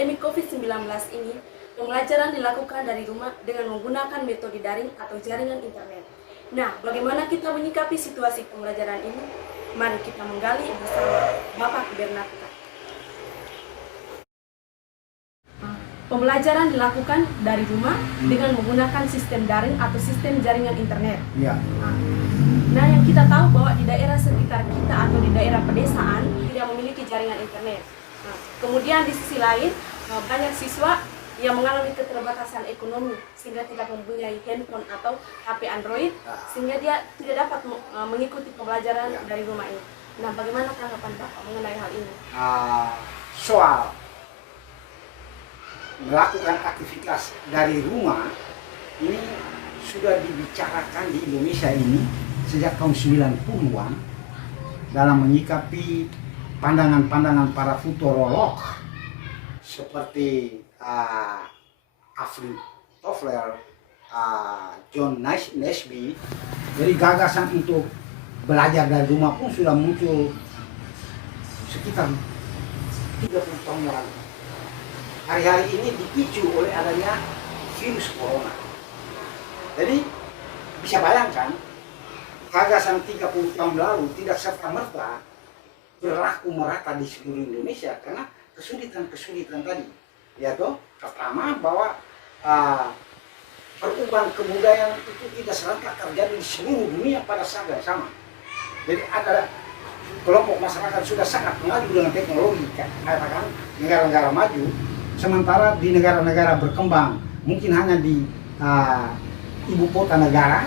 pandemi COVID-19 ini, pembelajaran dilakukan dari rumah dengan menggunakan metode daring atau jaringan internet. Nah, bagaimana kita menyikapi situasi pembelajaran ini? Mari kita menggali bersama Bapak Bernarta. Pembelajaran dilakukan dari rumah dengan menggunakan sistem daring atau sistem jaringan internet. Ya. Nah, yang kita tahu bahwa di daerah sekitar kita atau di daerah pedesaan tidak memiliki jaringan internet. Nah, kemudian di sisi lain banyak siswa yang mengalami keterbatasan ekonomi sehingga tidak mempunyai handphone atau HP Android sehingga dia tidak dapat mengikuti pembelajaran dari rumah ini. Nah, bagaimana tanggapan Bapak mengenai hal ini? Soal melakukan aktivitas dari rumah ini sudah dibicarakan di Indonesia ini sejak tahun 90-an dalam menyikapi pandangan-pandangan para futurolog seperti Alfred Toffler, John Naisbitt. Jadi gagasan untuk belajar dari rumah pun sudah muncul sekitar 30 tahun lalu. Hari-hari ini dipicu oleh adanya virus corona. Jadi bisa bayangkan gagasan 30 tahun lalu tidak serta-merta berlaku merata di seluruh Indonesia karena kesulitan-kesulitan tadi. Yaitu pertama bahwa perubahan kebudayaan itu tidak serentak terjadi di seluruh dunia pada saat yang sama. Jadi ada kelompok masyarakat sudah sangat maju dengan teknologi, katakan negara-negara maju, sementara di negara-negara berkembang mungkin hanya di ibu kota negara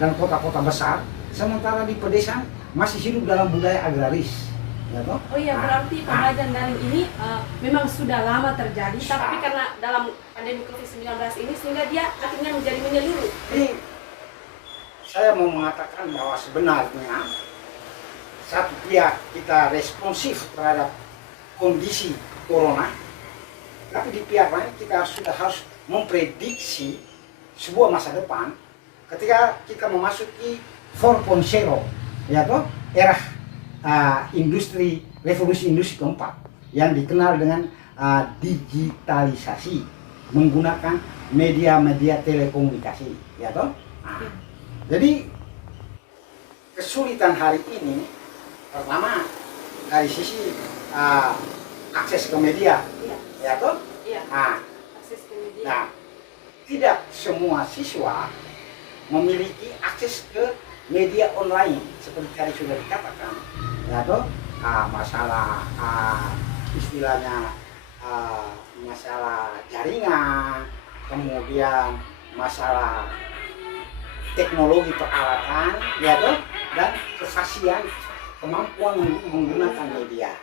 dan kota-kota besar, sementara di pedesaan masih hidup dalam budaya agraris. Ya, toh? Oh iya, berarti pembelajaran daring ini memang sudah lama terjadi, tapi karena dalam pandemi COVID-19 ini sehingga dia akhirnya menjadi menyeluruh. Jadi saya mau mengatakan bahwa sebenarnya satu pihak kita responsif terhadap kondisi corona, tapi di pihak lain kita sudah harus memprediksi sebuah masa depan ketika kita memasuki 4.0, yaitu era revolusi industri keempat yang dikenal dengan digitalisasi menggunakan media-media telekomunikasi, ya toh. Jadi kesulitan hari ini pertama dari sisi akses ke media, ya toh. Akses ke media. Nah, tidak semua siswa memiliki akses ke media online seperti tadi sudah dikatakan, ya toh. Masalah istilahnya masalah jaringan, kemudian masalah teknologi peralatan, ya toh, dan kefasihan kemampuan menggunakan media.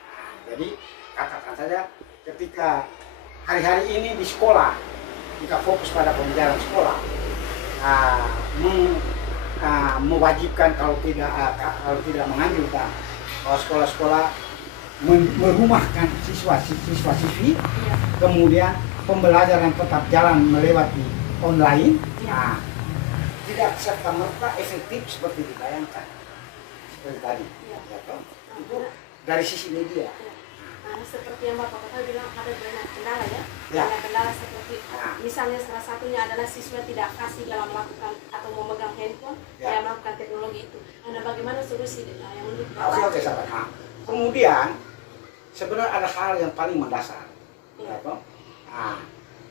Jadi katakan saja ketika hari-hari ini di sekolah kita fokus pada pembelajaran sekolah, mewajibkan kalau tidak menganjurkan bahwa sekolah-sekolah merumahkan siswa-siswi, kemudian pembelajaran tetap jalan melewati online, tidak serta-merta efektif seperti dibayangkan seperti tadi. Itu dari sisi media. Seperti yang Bapak kata bilang ada banyak kendala ya. Banyak kendala seperti misalnya salah satunya adalah siswa tidak fasih dalam melakukan atau memegang handphone yang melakukan teknologi itu. Nah, bagaimana solusi yang menurut Bapak? Oke, sahabat. Kemudian sebenarnya ada hal yang paling mendasar.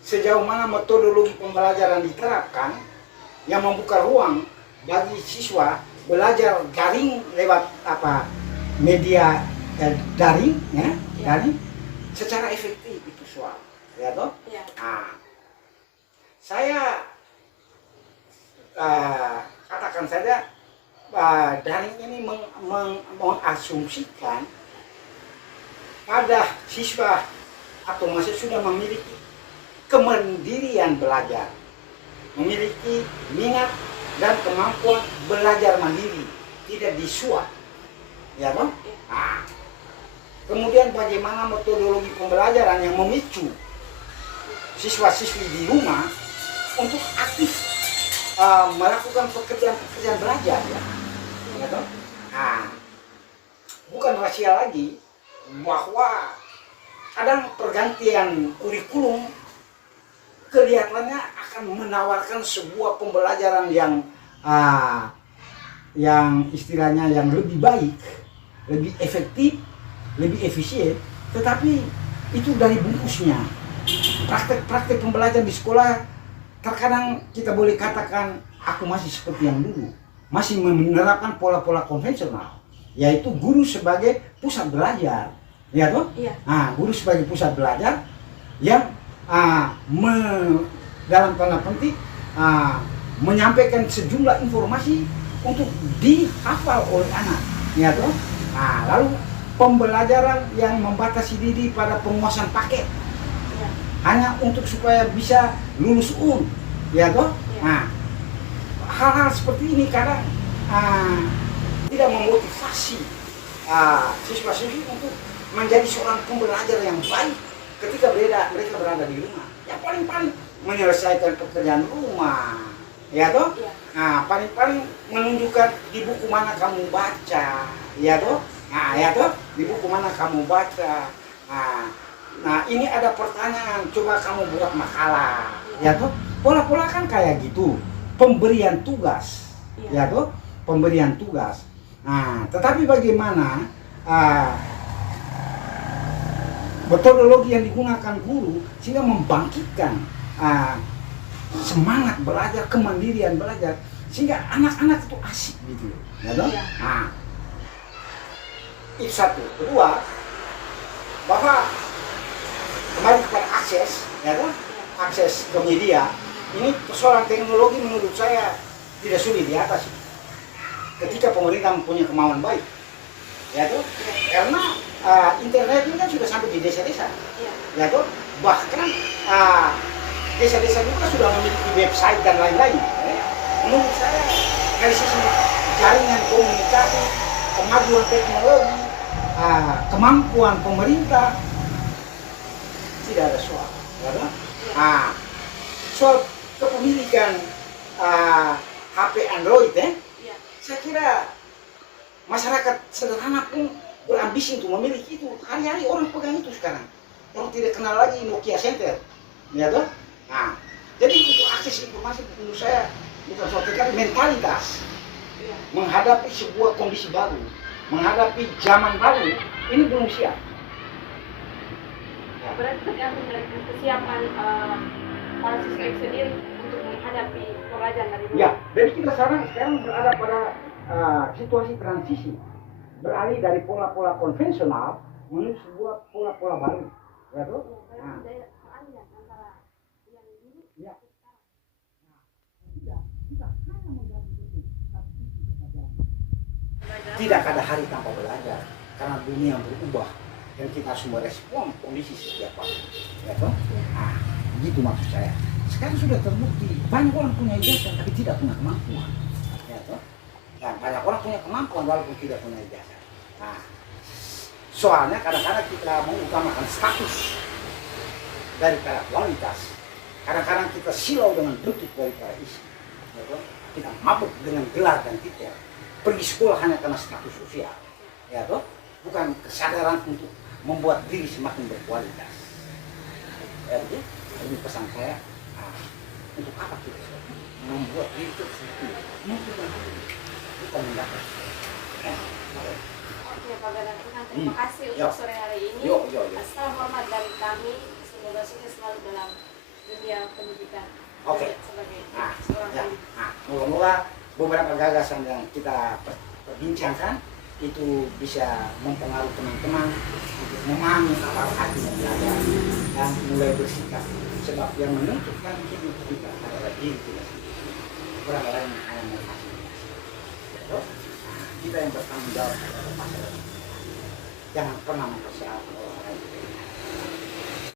Sejauh mana metodologi pembelajaran diterapkan yang membuka ruang bagi siswa belajar daring lewat media daring, daring secara efektif itu soal, ya toh. Saya katakan saja daring ini mengasumsikan pada siswa atau mahasiswa sudah memiliki kemandirian belajar, memiliki minat dan kemampuan belajar mandiri, tidak disuap, ya toh. Kemudian bagaimana metodologi pembelajaran yang memicu siswa-siswi di rumah untuk aktif melakukan pekerjaan belajar, ya. Bukan rahasia lagi bahwa kadang pergantian kurikulum kelihatannya akan menawarkan sebuah pembelajaran yang istilahnya yang lebih baik, lebih efektif, lebih efisien, tetapi itu dari bungkusnya. Praktek-praktek pembelajaran di sekolah terkadang kita boleh katakan aku masih seperti yang dulu, masih menerapkan pola-pola konvensional, yaitu guru sebagai pusat belajar, ya toh? Iya. Guru sebagai pusat belajar yang dalam tanda petik menyampaikan sejumlah informasi untuk dihafal oleh anak, ya toh? Lalu pembelajaran yang membatasi diri pada penguasaan paket, Iya. hanya untuk supaya bisa lulus ya toh? Iya. Hal-hal seperti ini kadang tidak memotivasi siswa-siswi untuk menjadi seorang pembelajar yang baik ketika mereka berada di rumah. Yang paling-paling menyelesaikan pekerjaan rumah, ya toh? Iya. Paling-paling menunjukkan di buku mana kamu baca, ya toh? Ya toh? Di buku mana kamu baca. Nah, ini ada pertanyaan, coba kamu buat makalah, ya toh? Pola-pola kan kayak gitu, pemberian tugas, ya toh? Pemberian tugas. Tetapi bagaimana metodologi yang digunakan guru sehingga membangkitkan semangat belajar, kemandirian belajar, sehingga anak-anak itu asik gitu, ya toh? Itu satu. Kedua, bahwa kembali kepada akses, ya kan? Akses ke media. Ini persoalan teknologi menurut saya tidak sulit diatasi ketika pemerintah mempunyai kemauan baik, ya tuh. Karena internet ini kan sudah sampai di desa-desa, ya tuh. Bahkan desa-desa juga sudah memiliki website dan lain-lain. Menurut saya dari sisi jaringan komunikasi, kemajuan teknologi, kemampuan pemerintah, tidak ada soal, ya kan? Soal kepemilikan HP Android, saya kira masyarakat sederhana pun berambisi untuk memiliki itu. Hari-hari orang pegang itu sekarang. Orang tidak kenal lagi Nokia Center, ya toh? Jadi untuk akses informasi menurut saya bukan suatu mentalitas menghadapi sebuah kondisi baru, menghadapi zaman baru, ini belum siap. Berarti tergantung dari kesiapan para siswa itu sendiri untuk menghadapi pelajaran dari luar. Ya, jadi kita sekarang berada pada situasi transisi, beralih dari pola-pola konvensional menuju sebuah pola-pola baru, ya toh? Ya. Tidak ada hari tanpa belajar, karena dunia berubah dan kita harus merespon kondisi setiap waktu, ya toh? Begitu maksud saya. Sekarang sudah terbukti banyak orang punya ijazah tapi tidak punya kemampuan, ya toh? Dan banyak orang punya kemampuan walaupun tidak punya ijazah. Soalnya kadang-kadang kita mengutamakan status daripada kualitas. Kadang-kadang kita silau dengan bentuk daripada isi, ya toh? Kita mabuk dengan gelar dan titel. Pergi sekolah hanya karena status sosial, ya toh? Bukan kesadaran untuk membuat diri semakin berkualitas. Ya, ini pesan saya, untuk apa kita membuat diri itu bukan mendapat. Oke, Pak Ganantuhan, terima kasih untuk sore hari ini. Salam hormat dari kami, semoga sukses selalu dalam dunia pendidikan. Oke. Sebagai seorang pendidik. Moga-moga beberapa gagasan yang kita perbincangkan itu bisa mempengaruhi teman-teman untuk memahami apa arti belajar dan mulai bersikap, sebab yang menentukan hidup kita adalah diri kita sendiri. Orang lain hanya memfasilitasi. Kita yang bertanggung jawab adalah masyarakat. Jangan pernah mempersoalkan orang lain.